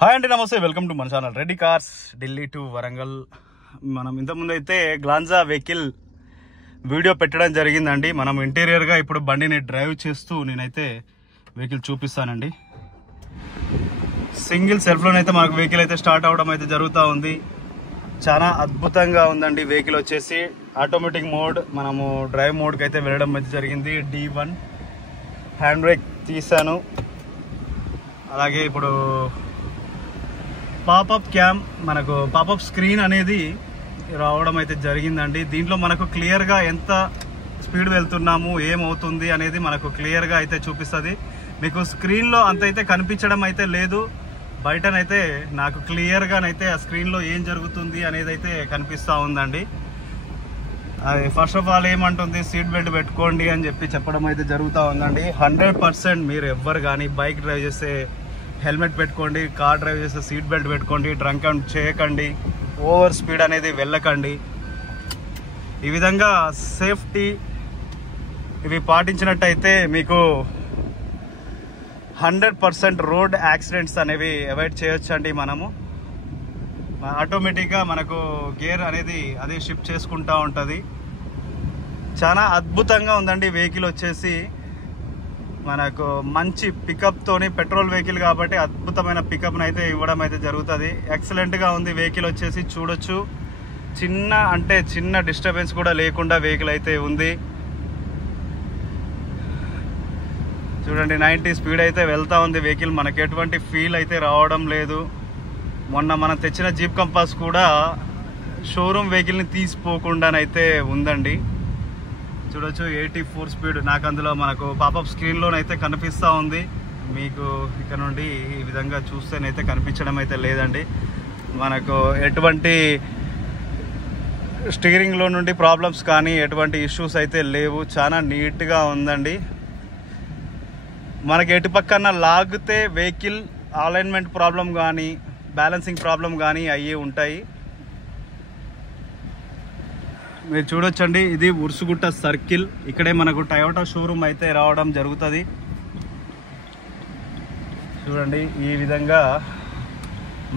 Hi అండి, నమస్తే. Welcome to మన channel Reddy cars Delhi to Warangal. మనం ఇంతకుముందు అయితే గ్లాన్జా వెహికల్ వీడియో పెట్టడం జరిగిందండి. మనం ఇంటీరియర్గా ఇప్పుడు బండిని డ్రైవ్ చేస్తూ నేనైతే వెహికల్ చూపిస్తానండి. సింగిల్ సెల్ఫ్లోనైతే మనకు వెహికల్ అయితే స్టార్ట్ అవడం అయితే జరుగుతూ ఉంది. చాలా అద్భుతంగా ఉందండి. వెహికల్ వచ్చేసి ఆటోమేటిక్ మోడ్, మనము డ్రైవ్ మోడ్కి అయితే వెళ్ళడం అయితే జరిగింది. D1 హ్యాండ్ బ్రేక్ తీసాను. అలాగే ఇప్పుడు పాపప్ క్యామ్, మనకు పాపప్ స్క్రీన్ అనేది రావడం అయితే జరిగిందండి. దీంట్లో మనకు క్లియర్గా ఎంత స్పీడ్ వెళ్తున్నాము, ఏమవుతుంది అనేది మనకు క్లియర్గా అయితే చూపిస్తుంది. మీకు స్క్రీన్లో అంత అయితే కనిపించడం అయితే లేదు, బయటనైతే నాకు క్లియర్గానైతే ఆ స్క్రీన్లో ఏం జరుగుతుంది అనేది అయితే కనిపిస్తూ ఉందండి. అది ఫస్ట్ ఆఫ్ ఆల్ ఏమంటుంది, సీట్ బెల్ట్ పెట్టుకోండి అని చెప్పడం అయితే జరుగుతూ ఉందండి. 100% మీరు ఎవ్వరు కానీ బైక్ డ్రైవ్ చేస్తే హెల్మెట్ పెట్టుకోండి, కార్ డ్రైవ్ చేస్తే సీట్ బెల్ట్ పెట్టుకోండి, డ్రంక్ అండ్ చేయకండి, ఓవర్ స్పీడ్ అనేది వెళ్ళకండి. ఈ విధంగా సేఫ్టీ ఇవి పాటించినట్టయితే మీకు 100% రోడ్ యాక్సిడెంట్స్ అనేవి అవాయిడ్ చేయొచ్చండి. మనము ఆటోమేటిక్గా మనకు గేర్ అనేది అదే షిఫ్ట్ చేసుకుంటూ ఉంటుంది. చాలా అద్భుతంగా ఉందండి. వెహికల్ వచ్చేసి మనకు మంచి పికప్ తోని, పెట్రోల్ వెహికల్ కాబట్టి అద్భుతమైన పికప్ అయితే ఇవ్వడం అయితే జరుగుతుంది. ఎక్సలెంట్ గా ఉంది వెహికల్ వచ్చేసి. చూడొచ్చు, చిన్న డిస్టర్బెన్స్ కూడా లేకుండా వెహికల్ అయితే ఉంది. చూడండి, 90 స్పీడ్ అయితే వెళ్తా ఉంది వెహికల్. మనకి ఎటువంటి ఫీల్ అయితే రావడం లేదు. మొన్న మనం తెచ్చిన జీప్ కంపాస్ కూడా షోరూమ్ వెహికల్ని తీసిపోకుండానైతే ఉందండి. చూడొచ్చు, 84 స్పీడ్. నాకు అందులో మనకు పాపప్ స్క్రీన్లోనైతే కనిపిస్తూ ఉంది. మీకు ఇక్కడ నుండి ఈ విధంగా చూస్తేనైతే కనిపించడం అయితే లేదండి. మనకు ఎటువంటి స్టీరింగ్లో నుండి ప్రాబ్లమ్స్ కానీ ఎటువంటి ఇష్యూస్ అయితే లేవు. చాలా నీట్గా ఉందండి. మనకి ఎటు పక్కన లాగితే వెహికల్ అలైన్మెంట్ ప్రాబ్లం కానీ బ్యాలెన్సింగ్ ప్రాబ్లం కానీ అయ్యి ఉంటాయి. మీరు చూడొచ్చండి, ఇది ఉర్సుగుట్ట సర్కిల్. ఇక్కడే మనకు టయోటా షోరూమ్ అయితే రావడం జరుగుతుంది. చూడండి, ఈ విధంగా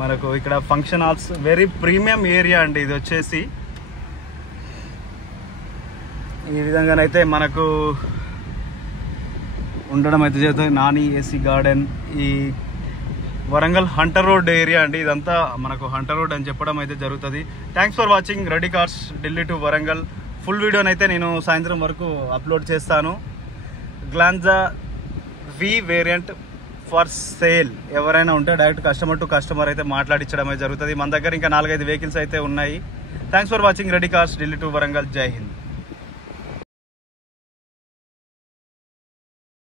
మనకు ఇక్కడ function halls, very premium area అండి ఇది వచ్చేసి. ఈ విధంగానైతే మనకు ఉండడం అయితే జరుగుతుంది. నాని ఏసీ గార్డెన్, ఈ వరంగల్ హంటర్ రోడ్ ఏరియా అండి. ఇదంతా మనకు హంటర్ రోడ్ అని చెప్పడం అయితే జరుగుతుంది. Thanks for watching Reddy cars Delhi to Warangal. Full వీడియోనైతే నేను సాయంత్రం వరకు అప్లోడ్ చేస్తాను. Glanza V variant for sale ఎవరైనా ఉంటే డైరెక్ట్ కస్టమర్ టు కస్టమర్ అయితే మాట్లాడించడం అయితే జరుగుతుంది. మన దగ్గర ఇంకా 4-5 వెహికల్స్ అయితే ఉన్నాయి. Thanks for watching Reddy cars Delhi to Warangal. జై హింద్.